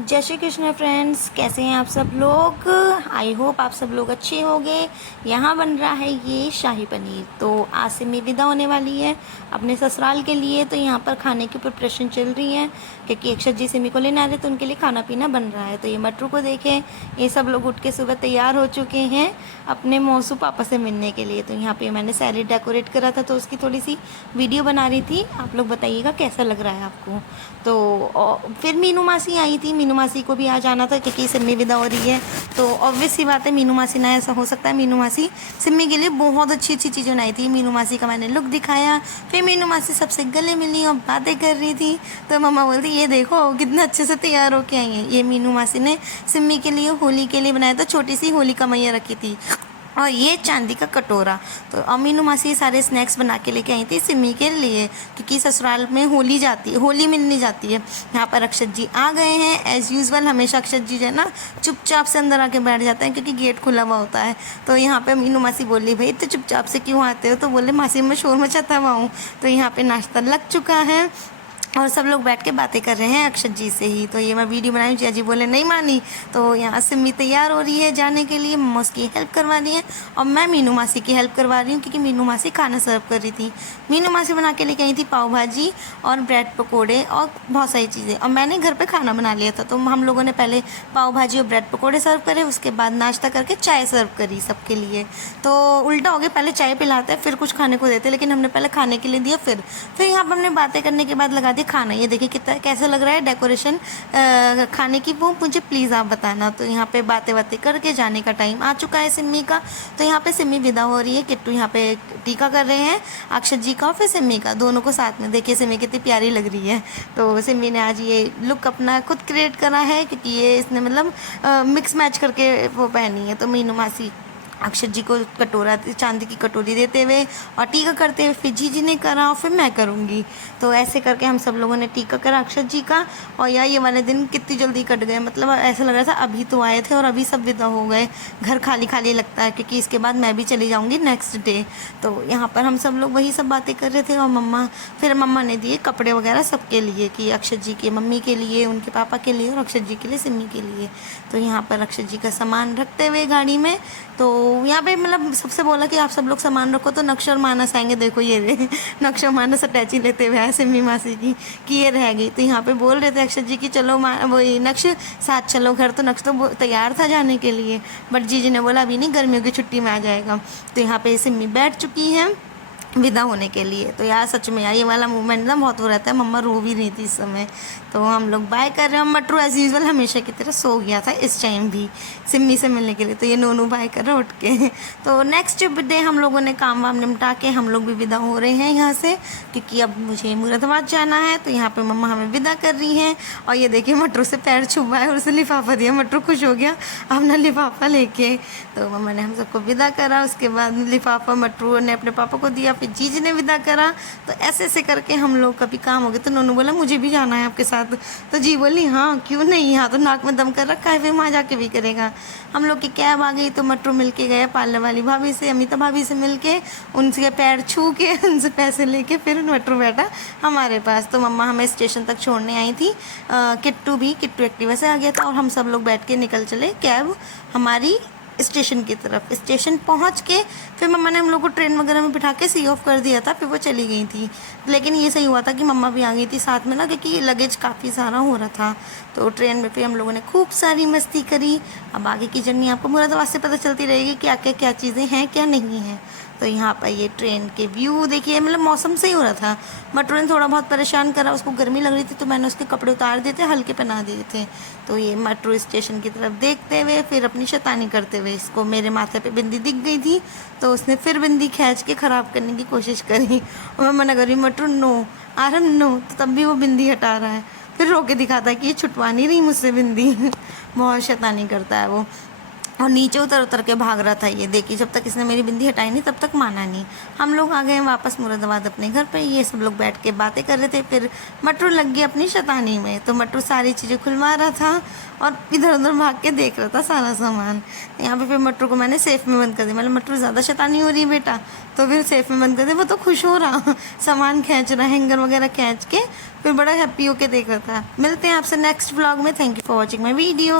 जय श्री कृष्ण फ्रेंड्स, कैसे हैं आप सब लोग। आई होप आप सब लोग अच्छे होंगे। यहाँ बन रहा है ये शाही पनीर। तो आज से मैं विदा होने वाली है अपने ससुराल के लिए। तो यहाँ पर खाने की प्रिपरेशन चल रही है क्योंकि अक्षत जी सिमी को लेने आ रहे तो उनके लिए खाना पीना बन रहा है। तो ये मटरू को देखें, ये सब लोग उठ के सुबह तैयार हो चुके हैं अपने मौसू पापा से मिलने के लिए। तो यहाँ पर मैंने सैलेड डेकोरेट करा था तो उसकी थोड़ी सी वीडियो बना रही थी। आप लोग बताइएगा कैसा लग रहा है आपको। तो फिर मीनू मासी आई थी, मीनू मासी को भी आ जाना था क्योंकि सिम्मी विदा हो रही है। तो ऑब्वियस सी बात है मीनू मासी ना ऐसा हो सकता है। मीनू मासी सिम्मी के लिए बहुत अच्छी अच्छी चीज़ें बनाई थी। मीनू मासी का मैंने लुक दिखाया, फिर मीनू मासी सबसे गले मिली और बातें कर रही थी। तो मम्मा बोलती ये देखो कितना अच्छे से तैयार होके आई है। ये मीनू मासी ने सिम्मी के लिए होली के लिए बनाया था, छोटी सी होली का मैया रखी थी और ये चांदी का कटोरा। तो अमीनू मासी सारे स्नैक्स बना के लेके आई थी सिमी के लिए क्योंकि ससुराल में होली मिलने जाती है। यहाँ पर अक्षत जी आ गए हैं एज़ यूजुअल। हमेशा अक्षत जी जो है ना चुपचाप से अंदर आके बैठ जाते हैं क्योंकि गेट खुला हुआ होता है। तो यहाँ पे अमीनू मासी बोली भाई तो चुपचाप से क्यों आते हो। तो बोले मासी मैं शोर मचाता हुआ हूँ। तो यहाँ पे नाश्ता लग चुका है और सब लोग बैठ के बातें कर रहे हैं अक्षत जी से ही। तो ये मैं वीडियो बनाई, जिया जी बोले नहीं मानी। तो यहाँ सिम्मी तैयार हो रही है जाने के लिए, मम्मा उसकी हेल्प करवा रही है और मैं मीनू मासी की हेल्प करवा रही हूँ क्योंकि मीनू मासी खाना सर्व कर रही थी। मीनू मासी बना के लेके आई थी पाव भाजी और ब्रेड पकौड़े और बहुत सारी चीज़ें। और मैंने घर पर खाना बना लिया था। तो हम लोगों ने पहले पाव भाजी और ब्रेड पकौड़े सर्व करे, उसके बाद नाश्ता करके चाय सर्व करी सबके लिए। तो उल्टा हो गया, पहले चाय पिलाते हैं फिर कुछ खाने को देते, लेकिन हमने पहले खाने के लिए दिया फिर यहाँ पर हमने बातें करने के बाद लगा दिया खाना। ये देखिए कितना कैसा लग रहा है डेकोरेशन खाने की, वो मुझे प्लीज़ आप बताना। तो यहाँ पे बातें करके जाने का टाइम आ चुका है सिम्मी का। तो यहाँ पे सिम्मी विदा हो रही है, किट्टू यहाँ पे टीका कर रहे हैं अक्षत जी का और फिर सिम्मी का, दोनों को साथ में। देखिए सिम्मी कितनी प्यारी लग रही है। तो सिम्मी ने आज ये लुक अपना खुद क्रिएट करा है क्योंकि ये इसने मतलब मिक्स मैच करके वो पहनी है। तो मीनू मासी अक्षत जी को कटोरा चांदी की कटोरी देते हुए और टीका करते हुए फिर जीजी ने करा और फिर मैं करूँगी। तो ऐसे करके हम सब लोगों ने टीका करा अक्षत जी का। और यार ये वाले दिन कितनी जल्दी कट गए, मतलब ऐसा लग रहा था अभी तो आए थे और अभी सब विदा हो गए। घर खाली खाली लगता है क्योंकि इसके बाद मैं भी चली जाऊँगी नेक्स्ट डे। तो यहाँ पर हम सब लोग वही सब बातें कर रहे थे और मम्मा ने दिए कपड़े वगैरह सबके लिए कि अक्षत जी के मम्मी के लिए, उनके पापा के लिए और अक्षत जी के लिए, सिम्मी के लिए। तो यहाँ पर अक्षत जी का सामान रखते हुए गाड़ी में, तो यहाँ पे मतलब सबसे बोला कि आप सब लोग सामान रखो। तो नक्श और मानस आएंगे, देखो ये नक्श और मानस अटैची लेते हुए आए सिम्मी मासी की कि ये रह गई। तो यहाँ पे बोल रहे थे अक्षत जी की चलो वही नक्श साथ चलो घर। तो नक्श तो तैयार था जाने के लिए बट जीजी ने बोला अभी नहीं, गर्मियों की छुट्टी में आ जाएगा। तो यहाँ पे सिम्मी बैठ चुकी है विदा होने के लिए। तो यार सच में यार ये वाला मूवमेंट ना बहुत हो रहता है। मम्मा रो भी रही थी इस समय। तो हम लोग बाय कर रहे हैं। मटरू एज यूजल हमेशा की तरह सो गया था इस टाइम भी सिम्मी से मिलने के लिए। तो ये नोनू बाय कर रहे उठ के। तो नेक्स्ट डे हम लोगों ने काम वाम निपटा के हम लोग भी विदा हो रहे हैं यहाँ से क्योंकि अब मुझे मुरादाबाद जाना है। तो यहाँ पर मम्मा हमें विदा कर रही हैं और ये देखिए मटरू से पैर छुपा है और उसे लिफाफा दिया। मटरू खुश हो गया अपना लिफाफा लेके। तो मम्मा ने हम सबको विदा करा, उसके बाद लिफाफा मटरू ने अपने पापा को दिया, फिर जीजी ने विदा करा। तो ऐसे ऐसे करके हम लोग का भी काम हो गया। तो नोनू बोला मुझे भी जाना है आपके साथ। तो जी बोली हाँ क्यों नहीं, यहाँ तो नाक में दम कर रखा है, फिर वहाँ जाके भी करेगा। हम लोग की कैब आ गई तो मटरू मिल के गया पार्लर वाली भाभी से, अमिता भाभी से मिल के, उनसे पैर छू के उनसे पैसे लेके फिर मटरू बैठा हमारे पास। तो मम्मा हमें स्टेशन तक छोड़ने आई थी। किट्टू एक्टिवा से आ गया था और हम सब लोग बैठ के निकल चले कैब हमारी स्टेशन की तरफ। स्टेशन पहुंच के फिर मम्मा ने हम लोग को ट्रेन वगैरह में बिठा के सी ऑफ कर दिया था, फिर वो चली गई थी। लेकिन ये सही हुआ था कि मम्मा भी आ गई थी साथ में ना, क्योंकि लगेज काफ़ी सारा हो रहा था। तो ट्रेन में फिर हम लोगों ने खूब सारी मस्ती करी। अब आगे की जर्नी आपको मुरादाबाद से पता चलती रहेगी क्या क्या चीज़ें हैं क्या नहीं हैं। तो यहाँ पर ये ट्रेन के व्यू देखिए, मतलब मौसम सही हो रहा था। मटरू ने थोड़ा बहुत परेशान करा, उसको गर्मी लग रही थी तो मैंने उसके कपड़े उतार दिए थे, हल्के पहना दिए थे। तो ये मटरू स्टेशन की तरफ देखते हुए फिर अपनी शैतानी करते हुए, इसको मेरे माथे पे बिंदी दिख गई थी तो उसने फिर बिंदी खींच के ख़राब करने की कोशिश करी और मैं मना करी मटरू नो आरम नो। तो तब भी वो बिंदी हटा रहा है, फिर रो के दिखाता है कि ये छुटवा नहीं रही मुझसे बिंदी बहुत शैतानी करता है वो। और नीचे उतर उतर के भाग रहा था ये, देखिए जब तक इसने मेरी बिंदी हटाई नहीं तब तक माना नहीं। हम लोग आ गए वापस मुरादाबाद अपने घर पे, ये सब लोग बैठ के बातें कर रहे थे। फिर मटरू लग गई अपनी शैतानी में, तो मटरू सारी चीज़ें खुलवा रहा था और इधर उधर भाग के देख रहा था सारा सामान। यहाँ पे फिर मटरू को मैंने सेफ में बंद कर दिया, मतलब मटरू ज़्यादा शैतानी हो रही है बेटा, तो फिर सेफ में बंद कर दिया। वो तो खुश हो रहा सामान खींच रहा, हैंगर वगैरह खींच के फिर बड़ा हैप्पी होके देख रहा था। मिलते हैं आपसे नेक्स्ट व्लॉग में। Thank you for watching my video.